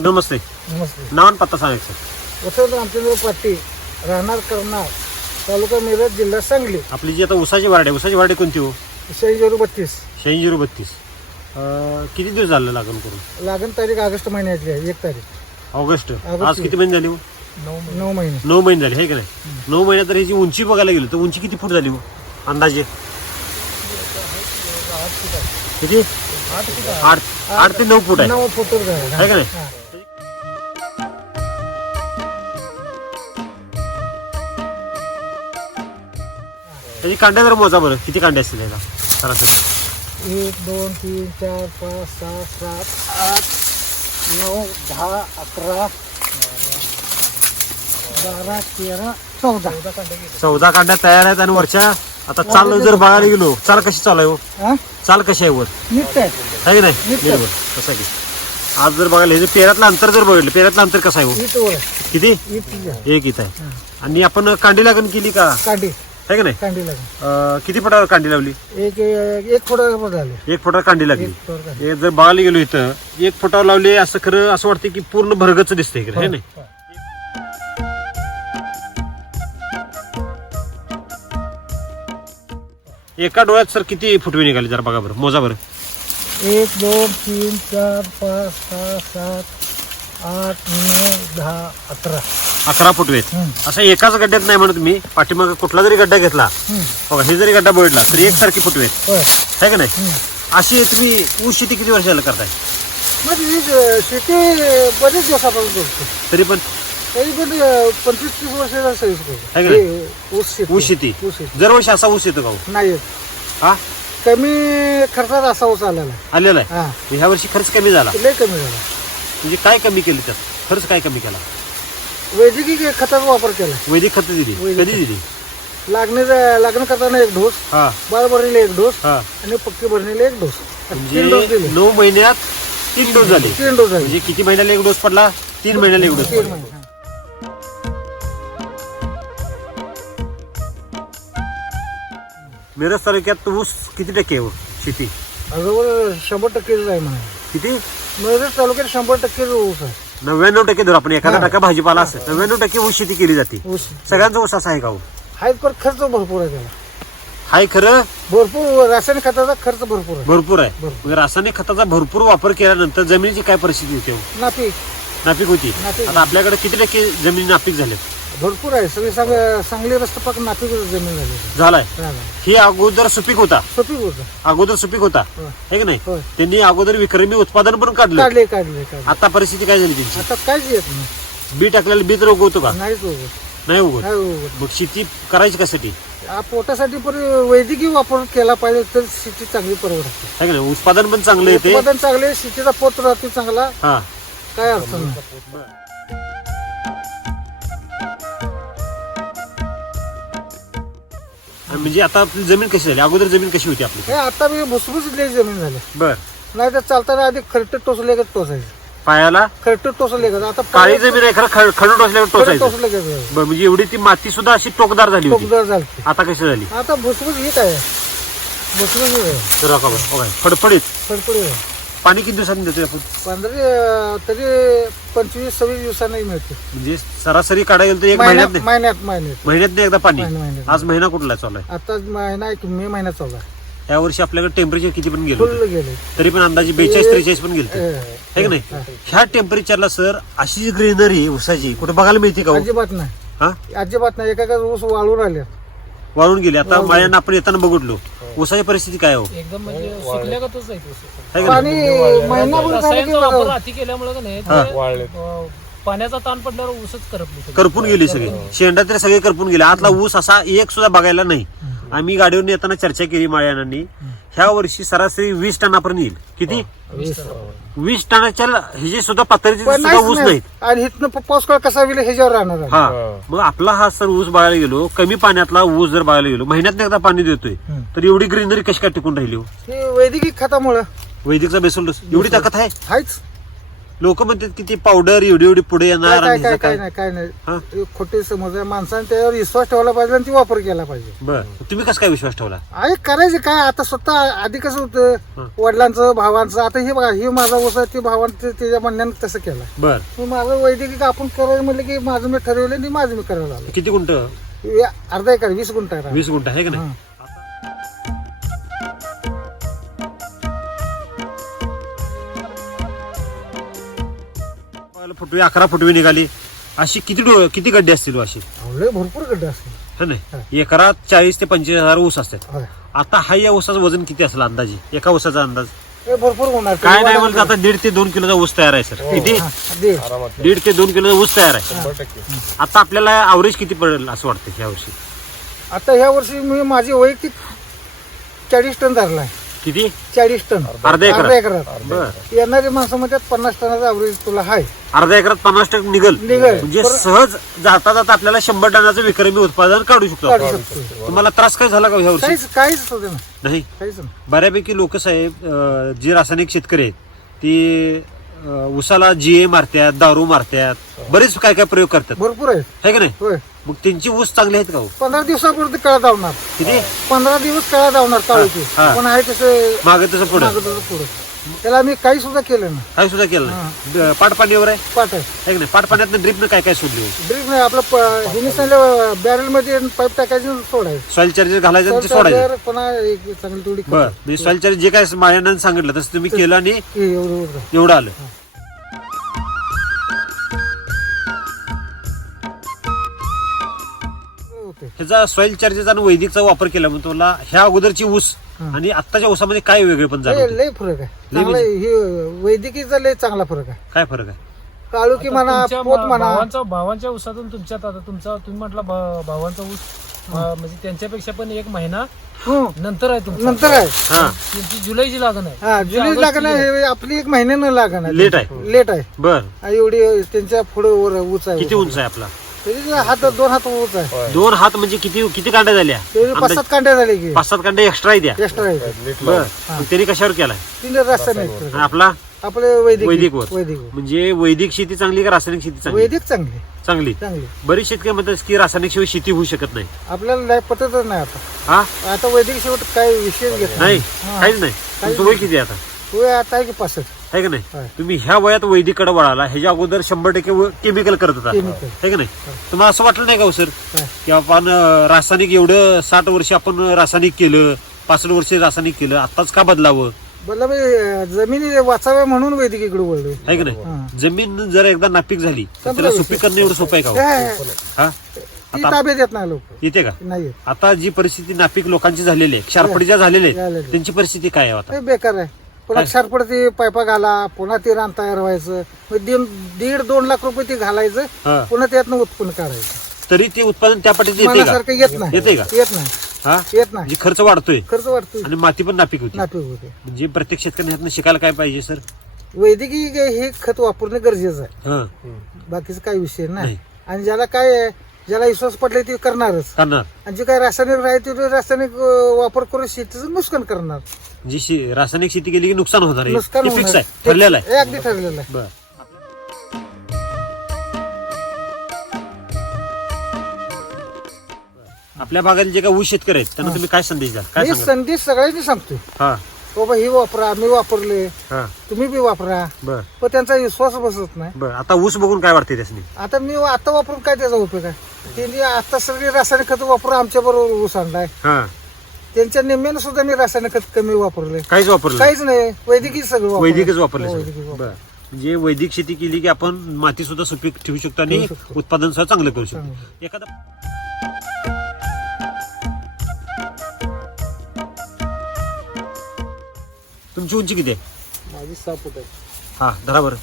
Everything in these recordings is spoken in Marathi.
नमस्ते. नमस्ते. नाव आणि पत्ता सांगायचं सर. वसंत रामचंद्र पाटील राहणार करणार तालुका मिरज जिल्हा सांगली. आपली जी आता उसाची वारड आहे उसाची वारड कोणती हो? शे झिरो बत्तीस. शहाऐंशी झिरो बत्तीस. अं, किती दिवस झालं लागण करून? लागण तारीख ऑगस्ट महिन्यातली आहे एक तारीख. ऑगस्ट. आज किती महिने झाले हो? नऊ महिने. नऊ महिने. झाले हे का नाही? नऊ महिन्यात तर ह्याची उंची बघायला गेलो तर उंची किती फूट झाली हो? अंदाजे? किती? आठ आठ ते नऊ फूट आहे. नऊ झालं आहे. का नाही? त्याची कांड्या जर मोजा बरं. किती कांड्या असतील याला? सरासरी. एक दोन तीन चार पाच सहा सात आठ नऊ दहा अकरा बारा तेरा चौदा. चौदा कांड्या तयार आहेत आणि वरच्या आता चाल जर बघायला गेलो चाल कशी चालू आहे हो? हा? चाल कशी आहे वर? नीट आहे. आहे की नाही? वर. कसं आहे की? आज जर बघायला हे जे पेरातलं अंतर जर बघितलं पेरातलं अंतर कसं आहे हो? नीट वर. आहे. किती? नीट. एक इथं आहे. आणि आपण कांडी लागण केली का? कांडी. आहे की नाही? कांडी लागेल. अं, किती फुटावर कांडी लावली? एक एक फुटा झाले. एक फुटावर कांडी लागली. एक फुटावर. हे जर बघायला गेलो इथं एक फुटावर लावली असं खरं असं वाटतं की पूर्ण भरगच दिसतंय इकडे है नाही? एका डोळ्यात सर किती फुटवे निघाले जरा बघा बरं मोजा बरं. एक दोन तीन चार पाच सहा सात आठ नऊ दहा अकरा अकरा फुटवे. असं एकाच गड्ड्यात नाही म्हणत मी. पाठीमाग कुठला जरी गड्डा घेतला. बघा हे जरी गड्डा बघितला तरी एकसारखी फुटवे आहेत. होय. है का नाही. अशी तुम्ही ऊस शेती किती वर्षाला करताय? शेती बरेच दिवसापासून करतो. तरी पण? तरी पण पंचवीस तीस वर्षाचा आहे ऊस शेती. दरवर्षी असा ऊस येतो का हो? नाही. हा? कमी खर्चात असा ऊस आलेला आहे. आलेला आहे? ह्या वर्षी खर्च कमी झाला. लय कमी झाला. म्हणजे काय कमी केलं त्यात? खर्च काय कमी केला? वैद्यकीय खताचा वापर केला. वैदिक खत दिली. वैदिक कधी दिली? लागणे लागण करताना एक डोस हा. बाळ भरणीला एक डोस हा. आणि पक्की भरणीला एक डोस. तीन डोस म्हणजे दिले. नऊ महिन्यात तीन डोस झाले. तीन डोस झाले. म्हणजे किती महिन्याला एक डोस पडला? तीन महिन्याला एक डोस तीन पडला. महिने. मिरज तालुक्यात ऊस किती टक्के आहे हो शेती? जवळ शंभर टक्के आहे म्हणा. किती? मिरज तालुक्यात शंभर टक्के ऊस आहे. नव्याण्णव टक्के धर आपण एखादा. टक्का भाजीपाला असतं नव्याण्णव टक्के ऊस शेती केली जाते. ऊस सगळ्यांचा ऊस असा आहे का हो? हाय पण खर्च भरपूर आहे त्याला. हाय खरं? भरपूर रासायनिक खताचा खर्च भरपूर आहे. भरपूर आहे. भरपूर. रासायनिक खताचा भरपूर वापर केल्यानंतर जमिनीची काय परिस्थिती होते हो? नापीक. नापीक होती. नापीक. आता आपल्याकडे किती टक्के जमीन नापीक झाले? भरपूर आहे. सगळी सांग सांगली रस्ता पाक नापीक जमीन झाली. झालाय? झालं. ही अगोदर सुपीक होता? सोपी होतं. अगोदर सुपीक होता? होय. है की नाही? होय. त्यांनी अगोदर विक्रमी उत्पादन पण काढलं. काढले काढले काढले. आता परिस्थिती काय झाली त्यांची? आता काहीच येत नाही. बी टाकलेलं बीज रोग होतो का? नाहीच उगत नाही उगत नाही उगत मग शेती करायची कशासाठी? आ, पोटासाठी पण वैद्यकीय वापर केला पाहिजे तर शेती चांगली परवडते है की नाही? उत्पादन पण चांगलं येते. उत्पादन चांगले शेतीचा पोत राहतो चांगला. हा. काय अडचण नाही. आणि म्हणजे आता आपली जमीन कशी झाली? अगोदर जमीन कशी होती आपली? हे आता मी भुसभुसले जमीन झाले. बर. नाही तर चालताना आधी खरट टोचले का टोचायचं? पायाला? खरट टोचले का? आता काळी जमीन आहे खरं खड- असल्यावर टोचायचं? टोचले का बरं, म्हणजे एवढी ती माती सुद्धा अशी टोकदार झाली होती. टोकदार झाली आता कशी झाली? आता भुसभुस येत आहे. भुसभुस येत आहे. तर बघा बघा, बघा, फडफडीत. फडफडी आहे पाणी किती दिवसांनी देतोय आपण? पंधरा तरी पंचवीस सव्वीस दिवसांनी मिळते म्हणजे सरासरी काढायला गेलं तर एक महिन्यात महिन्यात नाही? महिन्यात महिन्यात. महिन्यात नाही एकदा पाणी? महिन्यात. आज महिना कुठला चालू आहे? आता महिना आहे की मे महिना चालू आहे. या वर्षी आपल्याकडे टेम्परेचर किती पण गेलं होतं. फुल गेले. तरी पण अंदाजे बेचाळीस त्रेचाळीस पण गेलं है की नाही? ह्या टेम्परेचरला सर अशी ग्रीनरी उसाची कुठे बघायला मिळते का हो? अजिबात नाही. हा? अजिबात नाही. एका एका ऊस वाळू राहिले वाळून गेले. आता मळ्यांना आपण येताना बघितलो. उसाची परिस्थिती काय हो? एकदम म्हणजे सुकल्यागतच आहे तो. है? पाणी महिनाभर झालं की रसायनचा वापर अति केल्यामुळे का नाही हा. ते, अं, पाण्याचा ताण पडल्यावर ऊसच करपली सगळी. करपून गेली सगळी. शेंडा तरी सगळे करपून गेले. आतला ऊस असा एक सुद्धा बघायला नाही. आम्ही गाडीवरून येताना चर्चा केली माळ्यानांनी. ह्या वर्षी सरासरी वीस टनापर्यंत येईल. किती? वीस टनाच्या ह्याची सुद्धा पातळीची पण सुद्धा नाहीच ऊस नाही. आणि इथनं प- पाऊस काळ कसा होईल ह्याच्यावर राहणार आहे. हा. मग आपला हा सर ऊस बघायला गेलो कमी पाण्यातला ऊस जर बघायला गेलो महिन्यात एकदा पाणी देतोय. तर एवढी ग्रीनरी कशी काय टिकून राहिली हो? हे वैद्यकीय खतामुळं. वैदिकचा बेसल डोस एवढी ताकद आहे? हायच लोक म्हणतात की ती पावडर एवढी एवढी पुढे येणार काय आणि काय ह्याचं काय काय? नाही काय नाही. हा? खोटी समज आहे माणसाने त्यावर विश्वास ठेवला पाहिजे आणि ती वापर केला पाहिजे. बर. तुम्ही कसं काय विश्वास ठेवला? आहे करायचे काय? आता स्वतः आधी कसं हा. होतं वडिलांचं भावांचं. आता हे बघा हे माझा ऊस आहे ते भावांचं त्याच्या म्हणण्यानं तसं केलं. बर. मग माझं वैद्यकीय आपण करायला म्हणलं की माझं मी ठरवलं आणि माझं मी करायला आलो किती गुंट हे अर्धा एकर वीस गुंठ आहे. वीस गुंठ आहे का नाही? हा. फुटवी अकरा फुटवी निघाली. अशी किती डो किती गड्डे असतील हो अशी? लय भरपूर गड्डे असतील. है नाही? एकरात चाळीस ते पंचवीस हजार ऊस असतात. होय. आता हा या ऊसाचं वजन किती असेल अंदाजे? एका ऊसाचा अंदाज? भरपूर होणार. काय नाही म्हणलं आता दीड ते दोन किलोचा ऊस तयार आहे सर. किती? हा, दे. दीड ते दोन किलोचा ऊस तयार आहे. आता आपल्याला अवरेज किती पडेल असं वाटतं ह्या वर्षी? आता ह्या वर्षी मी माझी वैयक्तिक चाळीस टन धरलाय. किती? चाळीस टन. अर्धा एकरात? अर्धा एकरात. बर. येणारी माणसं म्हणतात पन्नास टनाचा अवरेज तुला हाय. अर्धा एकरात पन्नास टक्के निघल. निघल. म्हणजे सहज जाता जाता आपल्याला शंभर टनाचं विक्रमी उत्पादन काढू शकतो काढू आपण. शकतो. तुम्हाला त्रास काय झाला का ह्या वर्षी? काहीच काहीच होते ना. नाही. काहीच नाही. बऱ्यापैकी लोक साहेब अं, जे रासायनिक शेतकरी आहेत ते अं, उसाला जीए मारतात दारू मारतात बरेच काय काय प्रयोग करतात. भरपूर आहे का नाही? होय. मग त्यांची ऊस चांगली आहेत का हो? पंधरा दिवसापुरती कळा धावणार किती? पंधरा दिवस कळा धावणार काळूची हा. पण आहे तसं मागे तसं पुढे. मागं तसं पुढं. त्याला मी काही सुद्धा केलं ना काय सुद्धा केलं नाही. पाटपाणीवर आहे? पाठ आहे. आहे का नाही? पाटपाण्यात ड्रिपनं काय काय सोडली ड्रिप नाही आपलं हिने सांगितलं बॅरलमध्ये पाईप टाकायचं सोडायचं. सॉइल चार्जर घालायचं आणि ते सोडायचं. तर पुन्हा एक चांगली तेवढी बर. म्हणजे सॉइल चार्जर जे काय मायानं सांगितलं तसं तुम्ही केलं आणि हे एवढं एवढं. एवढं आलं. ह्याचा सॉइल चार्जरचा आणि वैदिकचा वापर केला म्हणून तुला ह्या अगोदरची ऊस आणि आत्ताच्या ऊसामध्ये काय वेगळे पण जाणवते लय फरक आहे. चांगला हे वैद्यकीचा लय चांगला फरक आहे. काय फरक आहे? काळुकी म्हणा तुमच्या पोत म्हणा. भावांचा भावांच्या ऊसातून तुमच्यात आता तुमचा तुम्ही म्हटलं भावांचा ऊस म्हणजे त्यांच्यापेक्षा पण एक महिना हं. नंतर आहे तुमचा. नंतर आहे. हा. त्यांची जुलैची लागण आहे. हा जुनी लागण आहे. आपली एक महिन्यानं लागण आहे लेट आहे. लेट आहे. बर. एवढी त्यांच्या पुढे उंच आहे. किती उंच आहे आपला? तरी ते हात दोन हात उंच आहे. दोन हात म्हणजे किती किती कांड्या झाल्या? ते पाच सात कांड्या झाले की. पाच सात कांड्या एक्स्ट्रा द्या एक्स्ट्रा आहे बर मग त्यांनी कशावर केलाय? तीन रस्ता नाही आणि आपला? आपले वैदिक वैदिक वर. वैदिक. म्हणजे वैदिक शेती चांगली का रासायनिक शेती चांगली? वैदिक चांगली. चांगली. चांगली. बरीच शेतकरी म्हणतात की रासायनिक शिवाय शेती होऊ शकत नाही. आपल्याला नाही पटतच नाही आता. हा? आता वैदिक शेवट काय विषय घेत नाही. हा. काहीच नाही. तुमचं वय किती आहे आता? होय आता आहे की पासष्ट. आहे का नाही. तुम्ही ह्या वयात वैदिकडे वळाला ह्याच्या अगोदर शंभर टक्के केमिकल करत होता. आहे का नाही तुम्हाला असं वाटलं नाही का हो सर काय? की आपण रासायनिक एवढं साठ वर्ष आपण रासायनिक केलं पासष्ट वर्ष रासायनिक केलं आताच का बदलावं बोलला मी अं, जमिनी वाचाव्या म्हणून वैदिकीकडे वळलोय आहे का हा. नाही जमीन जर एकदा नापीक झाली तर त्याला. सुपीक करणं एवढं सोपं आहे का हो? हा ताब्यात येत नाही लोक येते का नाही. आता जी परिस्थिती नापीक लोकांची झालेली आहे क्षारपडीच्या झालेली आहे. त्यांची परिस्थिती काय आहे आता हे बेकार आहे पुन्हा क्षारपड ते पायपा घाला पुन्हा ते रान तयार व्हायचं. मग दीड दीड दोन लाख रुपये ते घालायचं हा. पुन्हा त्यातनं उत्पन्न काढायचं तरी ते उत्पादन त्या पटीत येते का? मनासारखं येत नाही. येते का? येत नाही. हा? येत नाही. म्हणजे खर्च वाढतोय. खर्च वाढतो आणि माती पण नापीक होती. नापीक होते. म्हणजे प्रत्येक शेतकऱ्याने ह्यातनं शिकायला काय पाहिजे सर? वैद्यकीय हे खत वापरणे गरजेचं आहे. हा. बाकीचा काही विषय नाही. नाही. आणि ज्याला काय आहे, ज्याला विश्वास पडले ते करणारच. करणार. आणि जे काय रासायनिक राहते ते रासायनिक अं, वापर करून शेतीचं नुकसान करणार. जी शे- रासायनिक शेती केली की नुकसान होणार नुकसान फिक्स होणार. आहे. ठरलेलं आहे. हे अगदी ठरलेलं आहे. बर. आपल्या भागात जे काही ऊस शेतकरी आहेत त्यांना तुम्ही काय संदेश द्याल? काय मी सांगा संदेश सगळ्यांनी सांगतो हा. बाबा ही वापरा मी वापरले. हा. तुम्ही बी वापरा. बर. पण त्यांचा विश्वास बसत नाही. बर आता ऊस बघून काय वाटते त्यासनी? आता मी आता वापरून काय त्याचा उपयोग आहे? त्यांनी आता सगळे रासायनिक खत वापरून आमच्या बरोबर ऊस आणलाय. हा. त्यांच्या निम्म्यानं सुद्धा मी रासायनिक खत कमी वापरले. काहीच वापरलं काहीच नाही. वैदिकीच सगळं वापरलं. वैदिकच वापरलं हो, सगळं. वैदिकच वापरलं. बर. म्हणजे वैदिक शेती केली की आपण माती सुद्धा सुपीक ठेवू शकतो आणि ठेवू शकतो. उत्पादन सुद्धा चांगलं करू शकतो. एखादा तुमची उंची किती आहे? माझी सहा फूट आहे. हा धरा बरं.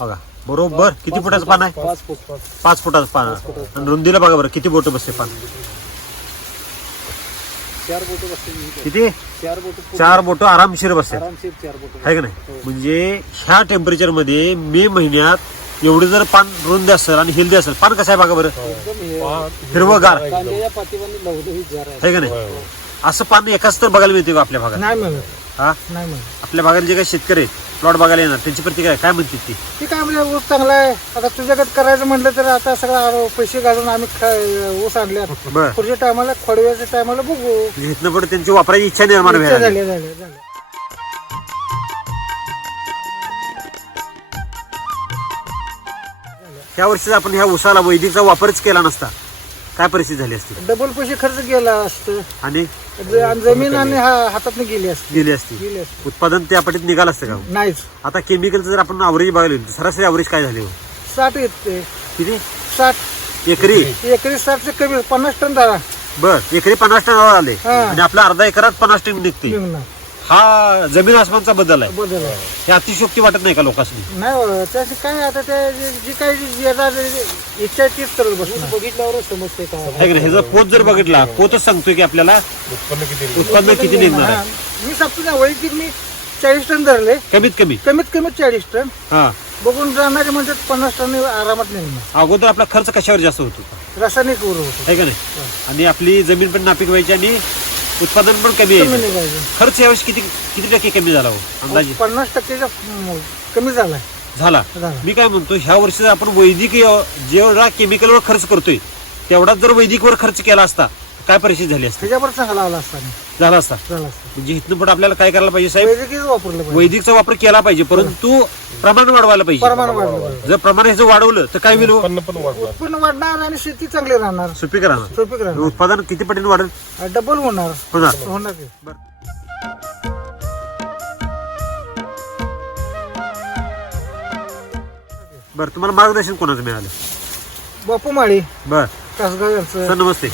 बघा बरोबर. किती फुटाचं पान आहे? पाच फूट पाच पाच फुटाचं पान आहे. आणि रुंदीला बघा बरं किती बोट बसते पान? चार बोट बसते किती? चार बोट चार बोट आरामशीर बसते. आरामशीर चार बोट आहे का नाही? म्हणजे ह्या टेम्परेचरमध्ये मे महिन्यात एवढं जर पान रुंद असेल आणि हेल्दी असेल पान कसं आहे बघा बरं? हिरवगार. कांद्याच्या पाठीवर लावलं ही जार आहे. आहे का नाही? असं पान एकाच तर बघायला मिळते का आपल्या भागात? नाही मिळत. हा? नाही म्हणत आपल्या भागात जे काही शेतकरी प्लॉट बघायला येणार त्यांची प्रतिक्रिया काय म्हणतात ती? ती काय म्हणजे ऊस चांगला आहे. आता तुझ्याकडे करायचं म्हटलं तर आता सगळं पैसे घालून आम्ही खा- ऊस आणले बर. पुढच्या टायमाला खोडव्याच्या टायमाला बघू. म्हणजे इथनं पुढे त्यांची वापरायची इच्छा निर्माण इच्छा व्हायला लागली. झाली झाली झाली. ह्या वर्षी आपण ह्या उसाला वैदिकचा वापरच केला नसता. काय परिस्थिती झाली असती? डबल पैसे खर्च गेला असतं. आणि? ज- जमीन आणि हातात गेली असती. गेली असती. गेली असती. उत्पादन त्या पटीत निघालं असतं का? नाहीच. आता केमिकलचं जर आपण अवरेज बघायला गेलो, सरासरी अवरेज काय झाले हो? साठ येते. किती? साठ. एकरी? एकरी साठचे कमी पन्नास टन धरा बर एकरी पन्नास टन आले हा. आणि आपला अर्धा एकरात पन्नास टन निघते. निघणार. हा जमीन आसमानचा बदल आहे. बदल आहे. हे अतिशोक्ती वाटत नाही का लोकांनी नाही हो, त्याची काय आता त्या जी जी काही जी येणार जी इच्छा आहे तीच करत बसणार बघितल्यावरच समजते आहे की? नाही ह्याचा पोत जर बघितला पोतच सांगतोय की आपल्याला उत्पन्न किती निघणार? आहे? मी सांगतो ना वैयक्तिक मी चाळीस टन धरले. कमीत कमी. कमीत कमी चाळीस टन. हा. बघून जाणारे म्हणतात पन्नास टन आरामात निघणार. अगोदर आपला खर्च कशावर जास्त होत? रासायनिक वर होतो आहे का नाही आणि आपली जमीन पण नापीक व्हायची आणि उत्पादन पण कमी निघायचं खर्च यावेळी किती किती टक्के कमी झाला हो अंदाजे? पन्नास टक्केच्या म, कमी झालाय झाला. झाला. मी काय म्हणतो ह्या वर्षी जर आपण वैदिक जेवढा केमिकलवर खर्च करतोय तेवढाच जर वैदिकवर खर्च केला असता काय परिस्थिती झाली असती? त्याच्यावर चांगला आला असता. नाही. झाला असता? झाला असता. म्हणजे इथनं पुढे आपल्याला काय करायला पाहिजे साहेब? वैद्यकीय वापरलं पाहिजे. वैदिकचा वापर केला पाहिजे परंतु प्रमाण वाढवायला पाहिजे. प्रमाण वाढलं पाहिजे. जर प्रमाण ह्याचं वाढवलं तर काय होईल? हो? उत्पन्न वाढणार आणि शेती चांगली राहणार. सुपीक राहणार सोपीक राहणार उत्पादन किती पटीने वाढेल? डबल होणार. होणार. होणार की. बरं तुम्हाला मार्गदर्शन कोणाचं मिळालं? बापू माळी. बर. तासगाव यांचं सर नमस्ते.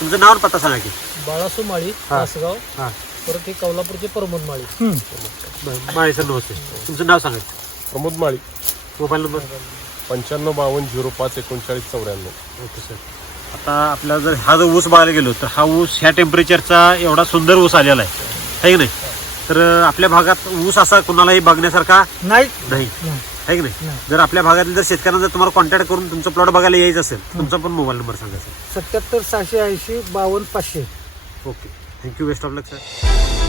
तुमचं नाव आणि पत्ता सांगा की. बाळासू माळी तासगाव हा. परत हे कौलापूरचे प्रमोद माळी. बरं माळे सर नमस्ते. तुमचं नाव सांगा. प्रमोद माळी. Mobile number? पंच्याण्णव बावन्न झिरो पाच एकोणचाळीस चौऱ्याण्णव. Okay sir. आता आपल्याला जर हा जर ऊस बघायला गेलो तर हा ऊस ह्या टेम्परेचरचा एवढा सुंदर ऊस आलेला आहे. है की नाही? तर अं, आपल्या भागात ऊस असा कुणालाही बघण्यासारखा नाही. नाही. नाही. है की नाही? नाही. जर आपल्या भागातील जर शेतकऱ्यांना जर तुम्हाला कॉन्टॅक्ट करून तुमचं प्लॉट बघायला यायचं असेल तुमचा पण मोबाईल नंबर सांगा सर सत्याहत्तर सहाशे ऐंशी बावन्न पाचशे. Okay thank you best of luck sir